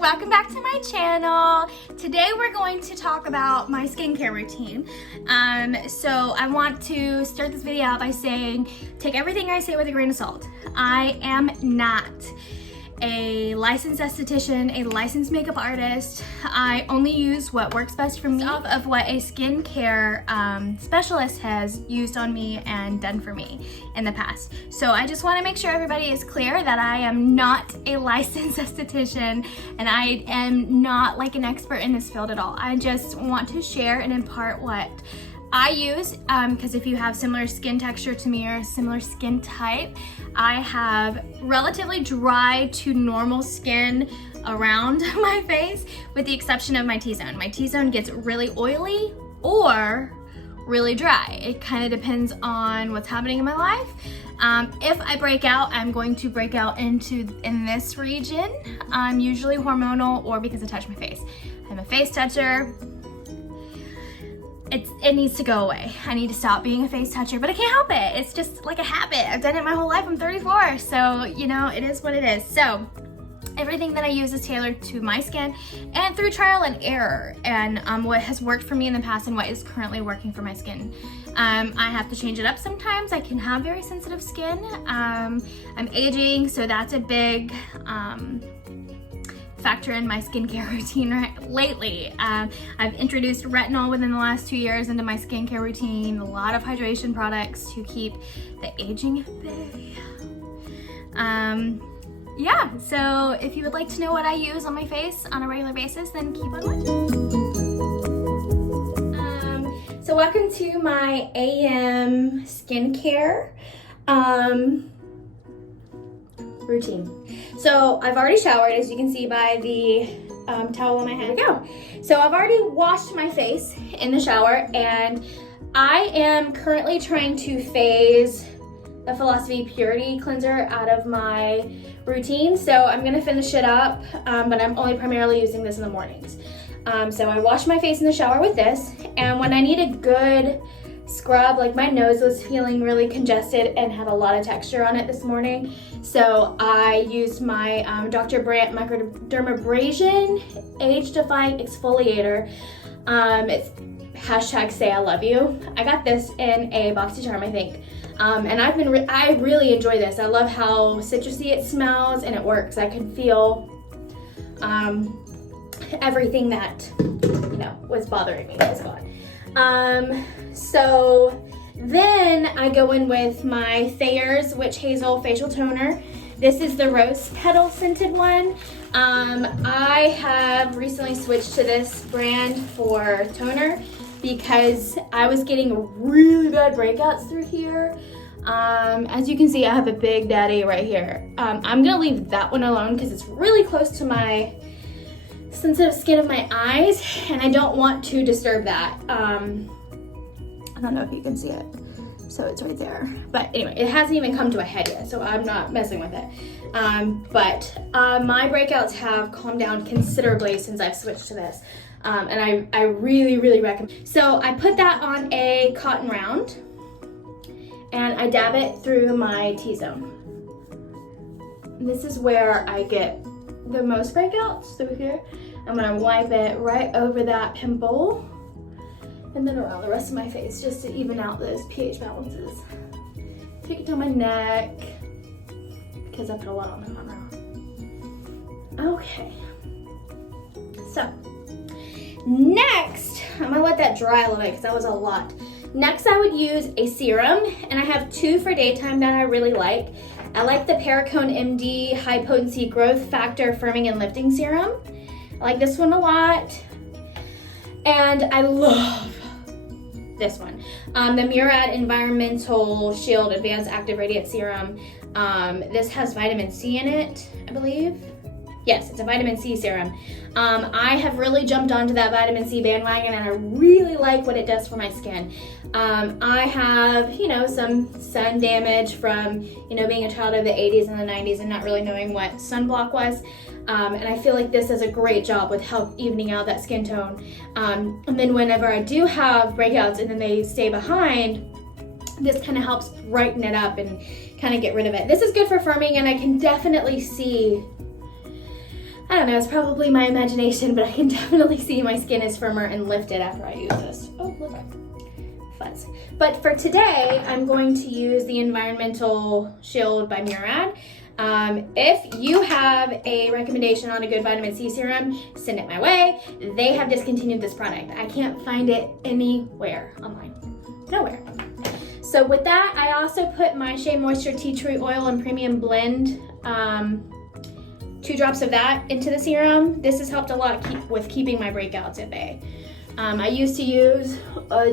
welcome back to my channel. Today we're going to talk about my skincare routine. So I want to start this video out by saying, take everything I say with a grain of salt. I am not a licensed esthetician, a licensed makeup artist. I only use what works best for me off of what a skincare specialist has used on me and done for me in the past. So I just want to make sure everybody is clear that I am not a licensed esthetician and I am not like an expert in this field at all. I just want to share and impart what I use, because if you have similar skin texture to me or similar skin type, I have relatively dry to normal skin around my face, with the exception of my T-zone. My T-zone gets really oily or really dry. It kind of depends on what's happening in my life. If I break out, I'm going to break out in this region, usually hormonal or because I touch my face. I'm a face toucher. It needs to go away. I need to stop being a face toucher, but I can't help it. It's just like a habit. I've done it my whole life. I'm 34, so you know, it is what it is. So everything that I use is tailored to my skin and through trial and error, and what has worked for me in the past and what is currently working for my skin. I have to change it up sometimes. I can have very sensitive skin. I'm aging, so that's a big factor in my skincare routine lately. I've introduced retinol within the last 2 years into my skincare routine, a lot of hydration products to keep the aging at bay. Yeah, so if you would like to know what I use on my face on a regular basis, then keep on watching. So welcome to my AM skincare routine. So I've already showered, as you can see by the towel on my head. Here we go. So I've already washed my face in the shower, and I am currently trying to phase the Philosophy Purity Cleanser out of my routine. So I'm gonna finish it up, but I'm only primarily using this in the mornings. So I wash my face in the shower with this, and when I need a good scrub, like my nose was feeling really congested and had a lot of texture on it this morning, so I used my Dr. Brant Microdermabrasion Age-Defying Exfoliator. It's hashtag say I love you. I got this in a BoxyCharm, I think, and I really enjoy this. I love how citrusy it smells, and it works. I can feel everything that was bothering me is gone. So then I go in with my Thayers Witch-hazel facial toner. This is the rose petal scented one. I have recently switched to this brand for toner because I was getting really bad breakouts through here. As you can see, I have a big daddy right here. I'm gonna leave that one alone because it's really close to my sensitive skin of my eyes, and I don't want to disturb that. I don't know if you can see it, so it's right there. But anyway, it hasn't even come to a head yet, so I'm not messing with it. But my breakouts have calmed down considerably since I've switched to this, and I really, really recommend. So I put that on a cotton round, and I dab it through my T-zone. This is where I get the most breakouts, through here. I'm gonna wipe it right over that pimple and then around the rest of my face just to even out those pH balances. Take it down my neck because I put a lot on the camera. Okay. So next, I'm gonna let that dry a little bit because that was a lot. Next, I would use a serum, and I have two for daytime that I really like. I like the Perricone MD High Potency Growth Factor Firming and Lifting Serum. I like this one a lot. And I love this one. The Murad Environmental Shield Advanced Active Radiant Serum. This has vitamin C in it, I believe. Yes, it's a vitamin C serum. I have really jumped onto that vitamin C bandwagon, and I really like what it does for my skin. I have, some sun damage from, being a child of the 80s and the 90s and not really knowing what sunblock was. And I feel like this does a great job with help evening out that skin tone. And then whenever I do have breakouts and then they stay behind, this kind of helps brighten it up and kind of get rid of it. This is good for firming, and I can definitely see I don't know, it's probably my imagination, but I can definitely see my skin is firmer and lifted after I use this. Oh, look, fuzz. But for today, I'm going to use the Environmental Shield by Murad. If you have a recommendation on a good vitamin C serum, send it my way. They have discontinued this product. I can't find it anywhere online. Nowhere. So with that, I also put my Shea Moisture Tea Tree Oil and Premium Blend, 2 drops of that into the serum. This has helped a lot with keeping my breakouts at bay. I used to use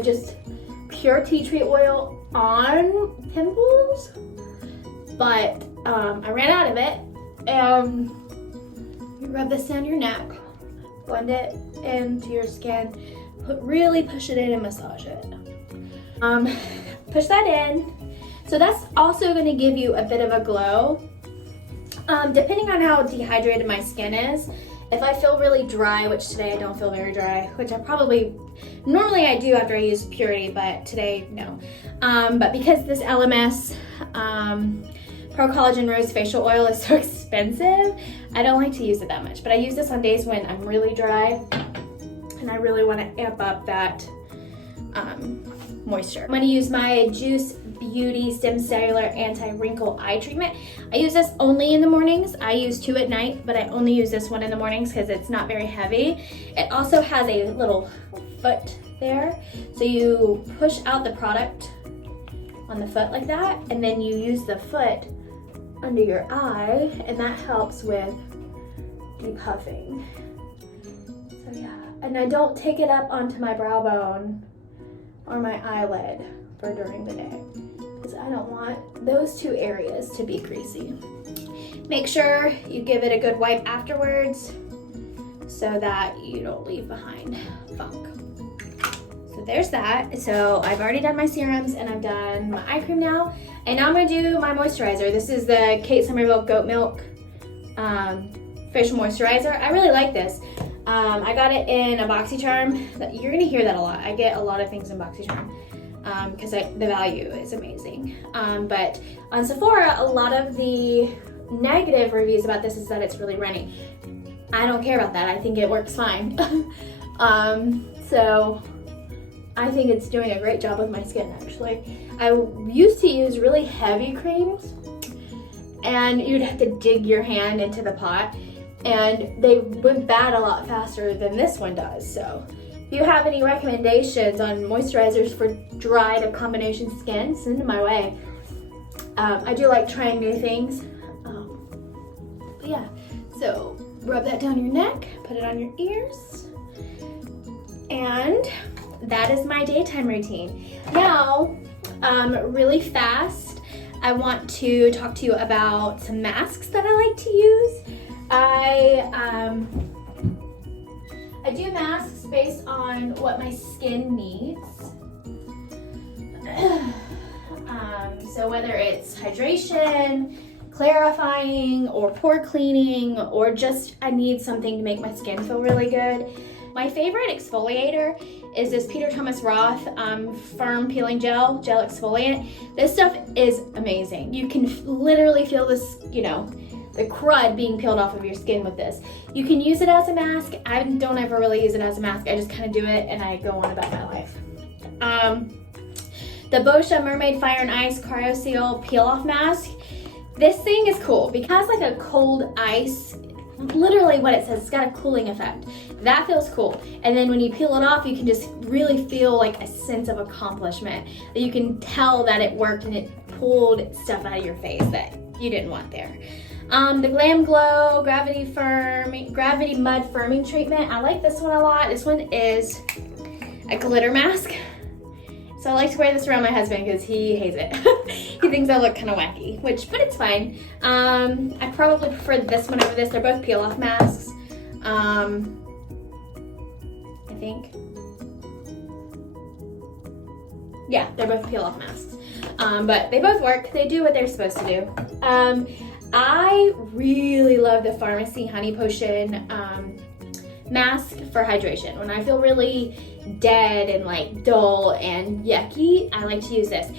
just pure tea tree oil on pimples, but I ran out of it. You rub this down your neck, blend it into your skin, really push it in and massage it. Push that in. So that's also gonna give you a bit of a glow. Depending on how dehydrated my skin is, if I feel really dry, which today I don't feel very dry, which normally I do after I use Purity, but today, no. But because this LMS Pro Collagen Rose Facial Oil is so expensive, I don't like to use it that much. But I use this on days when I'm really dry and I really want to amp up that moisture. I'm going to use my Juice Beauty Stem Cellular Anti-Wrinkle Eye Treatment. I use this only in the mornings. I use 2 at night, but I only use this one in the mornings because it's not very heavy. It also has a little foot there. So you push out the product on the foot like that, and then you use the foot under your eye, and that helps with depuffing. So yeah, and I don't take it up onto my brow bone or my eyelid for during the day, because I don't want those 2 areas to be greasy. Make sure you give it a good wipe afterwards so that you don't leave behind funk. So there's that. So I've already done my serums and I've done my eye cream now. And now I'm gonna do my moisturizer. This is the Kate Somerville Goat Milk Facial Moisturizer. I really like this. I got it in a BoxyCharm. You're gonna hear that a lot. I get a lot of things in BoxyCharm because the value is amazing. But on Sephora, a lot of the negative reviews about this is that it's really runny. I don't care about that. I think it works fine. So I think it's doing a great job with my skin, actually. I used to use really heavy creams and you'd have to dig your hand into the pot, and they went bad a lot faster than this one does. So if you have any recommendations on moisturizers for dry to combination skin, send them my way. I do like trying new things. But yeah, so rub that down your neck, put it on your ears, and that is my daytime routine. Now, really fast, I want to talk to you about some masks that I like to use. I do masks based on what my skin needs. So whether it's hydration, clarifying, or pore cleaning, or just I need something to make my skin feel really good. My favorite exfoliator is this Peter Thomas Roth Firm Peeling Gel Exfoliant. This stuff is amazing. You can literally feel this, the crud being peeled off of your skin with this. You can use it as a mask. I don't ever really use it as a mask. I just kind of do it and I go on about my life. The Boscia Mermaid Fire and Ice Cryosea Peel Off Mask. This thing is cool because like a cold ice, literally what it says, it's got a cooling effect. That feels cool. And then when you peel it off, you can just really feel like a sense of accomplishment. That you can tell that it worked and it pulled stuff out of your face that you didn't want there. The Glamglow Gravity Mud Firming Treatment. I like this one a lot. This one is a glitter mask. So I like to wear this around my husband because he hates it. He thinks I look kind of wacky, but it's fine. I probably prefer this one over this. They're both peel off masks. I think. Yeah, they're both peel off masks. But they both work. They do what they're supposed to do. I really love the Farmacy Honey Potion mask for hydration. When I feel really dead and like dull and yucky, I like to use this.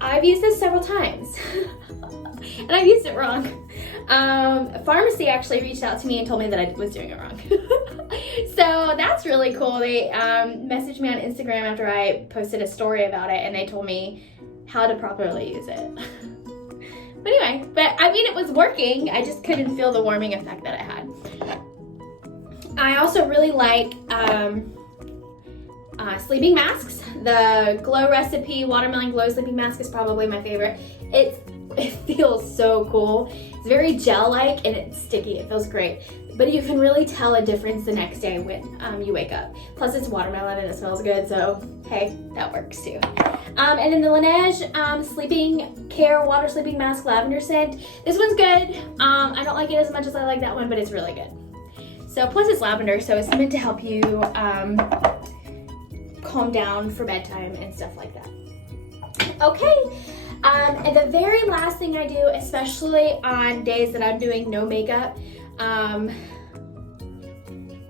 I've used this several times and I've used it wrong. Farmacy actually reached out to me and told me that I was doing it wrong. So that's really cool. They messaged me on Instagram after I posted a story about it, and they told me how to properly use it. But anyway, I mean, it was working. I just couldn't feel the warming effect that it had. I also really like sleeping masks. The Glow Recipe Watermelon Glow Sleeping Mask is probably my favorite. It feels so cool. It's very gel-like and it's sticky. It feels great. But you can really tell a difference the next day when you wake up. Plus it's watermelon and it smells good, so hey, that works too. And then the Laneige Sleeping Care Water Sleeping Mask Lavender Scent. This one's good. I don't like it as much as I like that one, but it's really good. So plus it's lavender, so it's meant to help you calm down for bedtime and stuff like that. Okay. And the very last thing I do, especially on days that I'm doing no makeup, I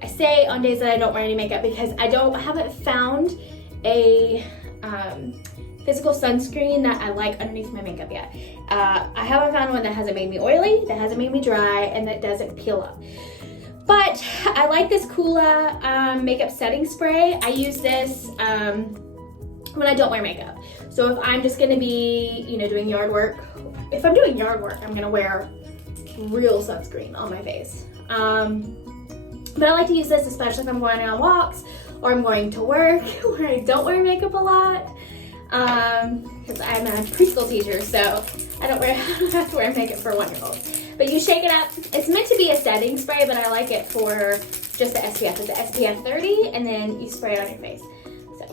say on days that I don't wear any makeup because I haven't found a physical sunscreen that I like underneath my makeup yet. I haven't found one that hasn't made me oily, that hasn't made me dry, and that doesn't peel up. But I like this Coola makeup setting spray. I use this when I don't wear makeup. So if I'm just gonna be, doing yard work, if I'm doing yard work, I'm gonna wear real sunscreen on my face. But I like to use this especially if I'm going on walks or I'm going to work where I don't wear makeup a lot. Because I'm a preschool teacher, so I don't have to wear makeup for 1-year-olds. But you shake it up. It's meant to be a setting spray, but I like it for just the SPF. It's a SPF 30, and then you spray it on your face. So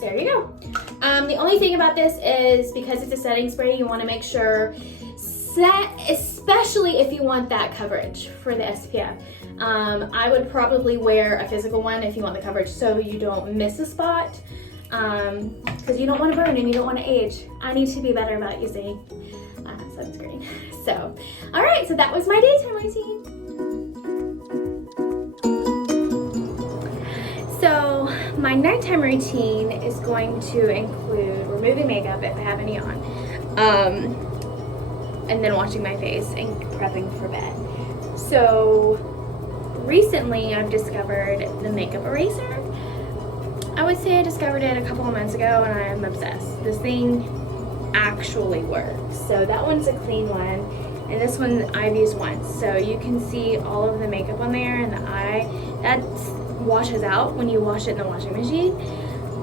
there you go. The only thing about this is because it's a setting spray, you want to make sure, especially if you want that coverage for the SPF. I would probably wear a physical one if you want the coverage so you don't miss a spot. Because you don't want to burn and you don't want to age. I need to be better about using sunscreen. So, all right, so that was my daytime routine. So my nighttime routine is going to include removing makeup if I have any on, and then washing my face and prepping for bed. So recently I've discovered the makeup eraser. I would say I discovered it a couple of months ago and I'm obsessed. This thing actually works. So that one's a clean one and this one I've used once. So you can see all of the makeup on there and the eye. That washes out when you wash it in the washing machine.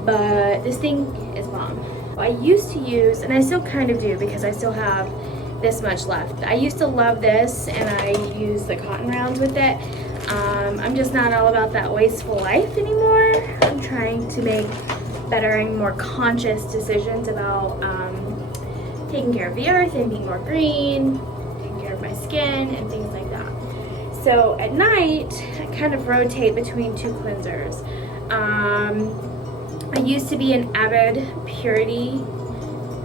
But this thing is bomb. I used to use, and I still kind of do because I still have this much left. I used to love this and I use the cotton rounds with it. I'm just not all about that wasteful life anymore. I'm trying to make better and more conscious decisions about taking care of the earth and being more green, taking care of my skin and things like that. So at night, I kind of rotate between two cleansers. I used to be an avid purity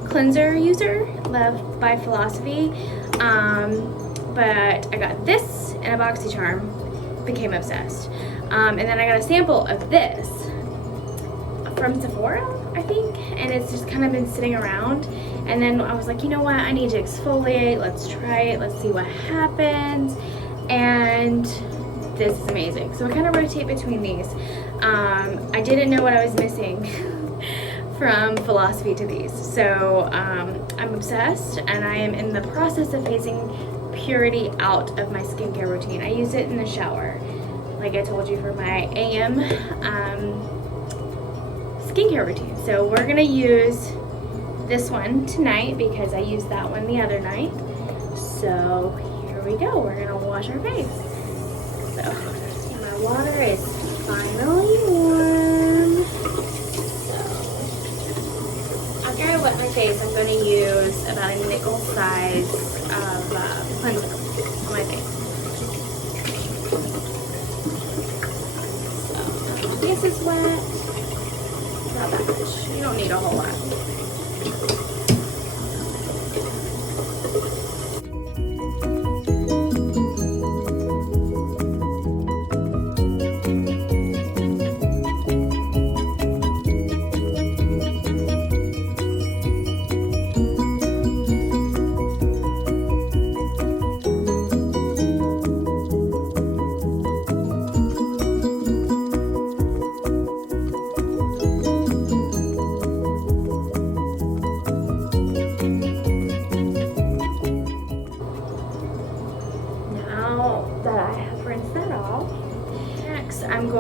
cleanser user, loved by Philosophy, but I got this and a BoxyCharm, became obsessed. And then I got a sample of this from Sephora, I think, and it's just kind of been sitting around. And then I was like, you know what, I need to exfoliate, let's try it, let's see what happens. And this is amazing. So I kind of rotate between these. I didn't know what I was missing from Philosophy to these. So I'm obsessed and I am in the process of phasing purity out of my skincare routine. I use it in the shower, like I told you, for my AM skincare routine. So we're gonna use this one tonight because I used that one the other night. So here we go, we're gonna wash our face. So my water is finally warm. So after I wet my face, I'm gonna use about a nickel size of cleanser on my face. So this is wet. Not that much. You don't need a whole lot.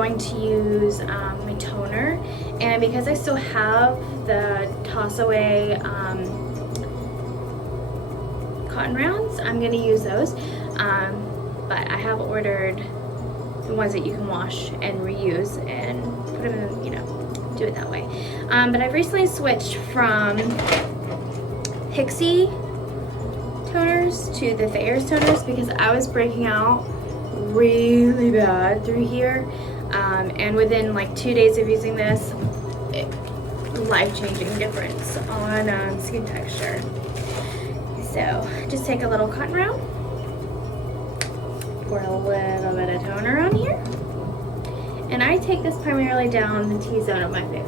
going to use my toner, and because I still have the toss away cotton rounds, I'm going to use those, but I have ordered the ones that you can wash and reuse and put them in, you know, do it that way. But I've recently switched from Pixie toners to the Thayers toners because I was breaking out really bad through here, and within like 2 days of using this, life-changing difference on skin texture. So just take a little cotton round, pour a little bit of toner on here, and I take this primarily down the T-zone of my face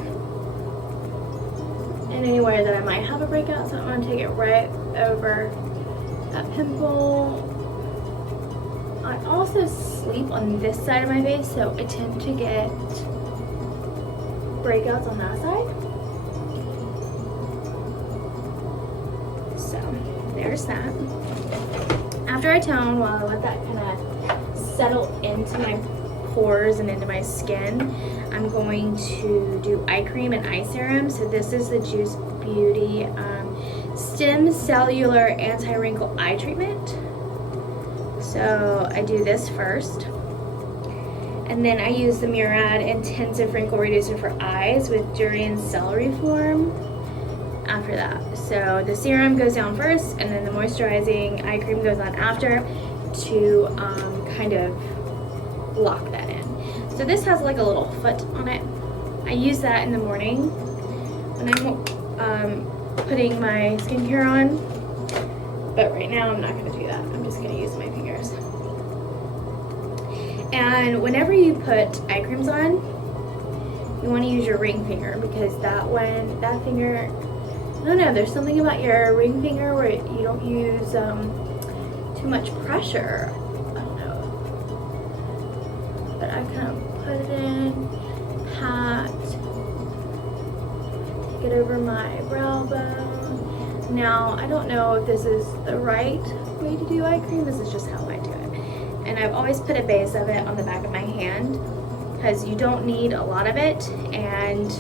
and anywhere that I might have a breakout, so I'm going to take it right over that pimple. I also sleep on this side of my face, so I tend to get breakouts on that side. So there's that. After I tone, while I let that kind of settle into my pores and into my skin, I'm going to do eye cream and eye serum. So this is the Juice Beauty Stem Cellular Anti-Wrinkle Eye Treatment. So I do this first, and then I use the Murad Intensive Wrinkle Reducer for Eyes with Durian Celery Form after that. So the serum goes down first, and then the moisturizing eye cream goes on after to kind of lock that in. So this has like a little foot on it. I use that in the morning when I'm putting my skincare on, but right now I'm not going to do that. I'm just going to use my fingers. And whenever you put eye creams on, you want to use your ring finger, because that finger, I don't know, there's something about your ring finger where you don't use too much pressure. I don't know. But I kind of put it in, pat, take it over my brow bone. Now, I don't know if this is the right way to do eye cream. This is just how I do it. And I've always put a base of it on the back of my hand because you don't need a lot of it and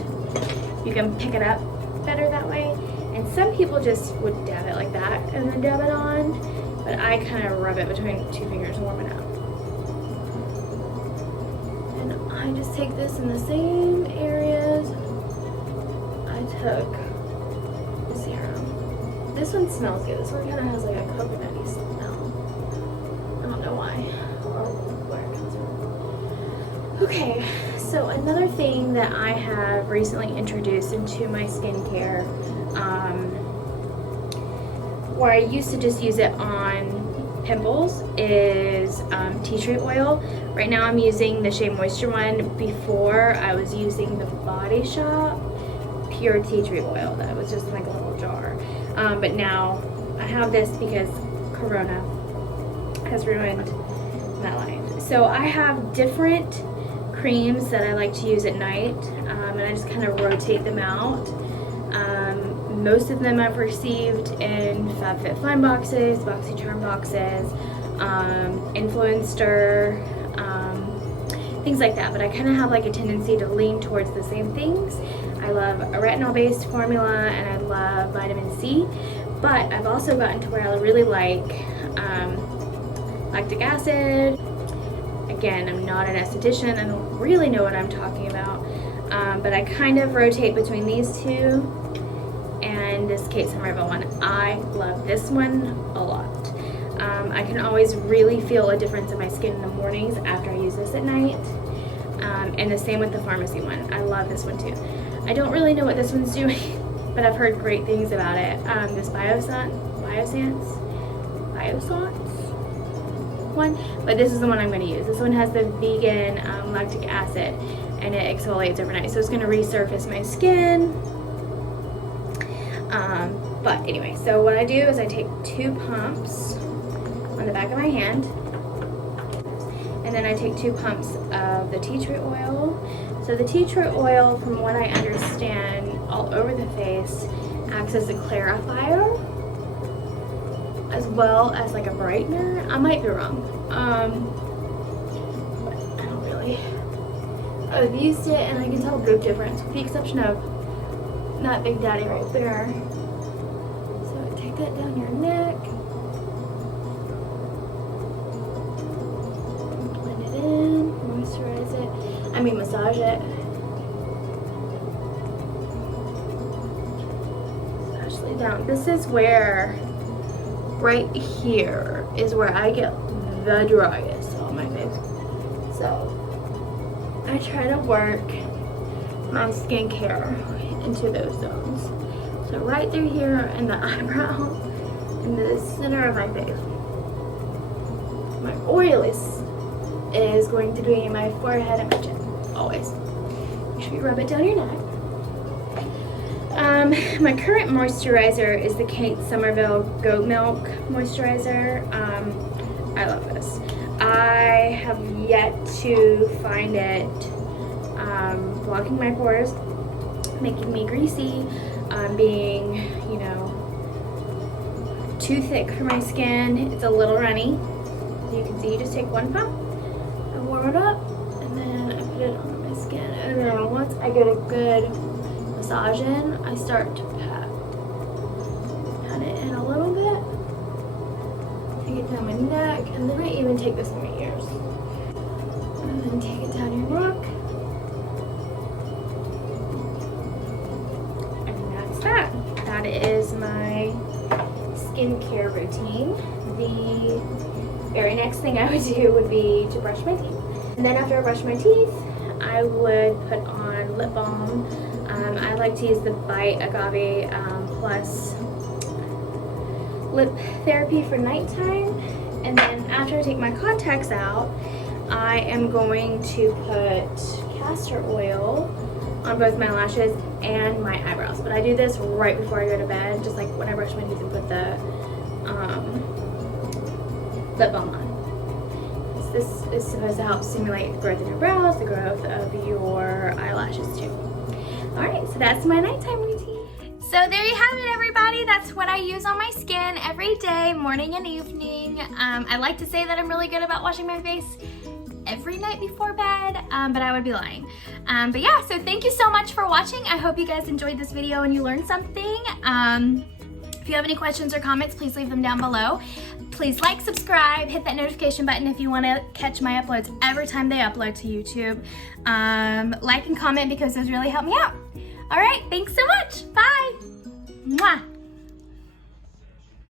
you can pick it up better that way. And some people just would dab it like that and then dab it on, but I kind of rub it between two fingers and warm it up. And I just take this in the same areas I took the serum. This one smells good. This one kind of has like a coconutty smell. I don't know why or where it comes from. Okay, so another thing that I have recently introduced into my skincare, where I used to just use it on pimples, is tea tree oil. Right now I'm using the Shea Moisture one. Before I was using the Body Shop pure tea tree oil that was just in like a little jar. But now I have this because Corona has ruined my life. So I have different creams that I like to use at night, and I just kind of rotate them out. Most of them I've received in FabFitFun boxes, BoxyCharm boxes, Influencer, things like that. But I kind of have like a tendency to lean towards the same things. I love a retinol-based formula and I love vitamin C, but I've also gotten to where I really like lactic acid. Again, I'm not an esthetician, I don't really know what I'm talking about, but I kind of rotate between these two and this Kate Somerville one. I love this one a lot. I can always really feel a difference in my skin in the mornings after I use this at night, and the same with the Farmacy one. I love this one too. I don't really know what this one's doing, but I've heard great things about it. This Biossance one, but this is the one I'm going to use. This one has the vegan lactic acid and it exfoliates overnight, so it's going to resurface my skin. But anyway, so what I do is I take 2 pumps on the back of my hand, and then I take 2 pumps of the tea tree oil. So the tea tree oil, from what I understand, all over the face acts as a clarifier as well as like a brightener. I might be wrong, but I don't really I've used it and I can tell a big difference with the exception of that Big Daddy right there. So take that down your neck. Blend it in, moisturize it. I mean massage it. Especially down. This is where, right here is where I get the driest on my face. So I try to work my skincare into those zones. So right through here in the eyebrow, in the center of my face. My oiliest is going to be my forehead and my chin, always. Make sure you rub it down your neck. My current moisturizer is the Kate Somerville Goat Milk Moisturizer. I love this. I have yet to find it blocking my pores, making me greasy, being, you know, too thick for my skin. It's a little runny. As you can see, you just take one pump, I warm it up, and then I put it on my skin. And then once I get a good massage in, I start to pat it in a little bit. Take it down my neck, and then I even take this in my ears. And then take it down your neck. And that's that. That is my skincare routine. The very next thing I would do would be to brush my teeth. And then after I brush my teeth, I would put on lip balm. I like to use the Bite Agave Plus lip therapy for nighttime. And then after I take my contacts out, I am going to put castor oil on both my lashes and my eyebrows. But I do this right before I go to bed, just like when I brush my teeth and put the lip balm on. This is supposed to help stimulate the growth of your brows, the growth of your eyelashes too. Alright, so that's my nighttime routine. So there you have it, everybody. That's what I use on my skin every day, morning and evening. I like to say that I'm really good about washing my face every night before bed, but I would be lying. But yeah, so thank you so much for watching. I hope you guys enjoyed this video and you learned something. If you have any questions or comments, please leave them down below. Please like, subscribe, hit that notification button if you want to catch my uploads every time they upload to YouTube. Like and comment because those really help me out. All right, thanks so much. Bye. Mwah.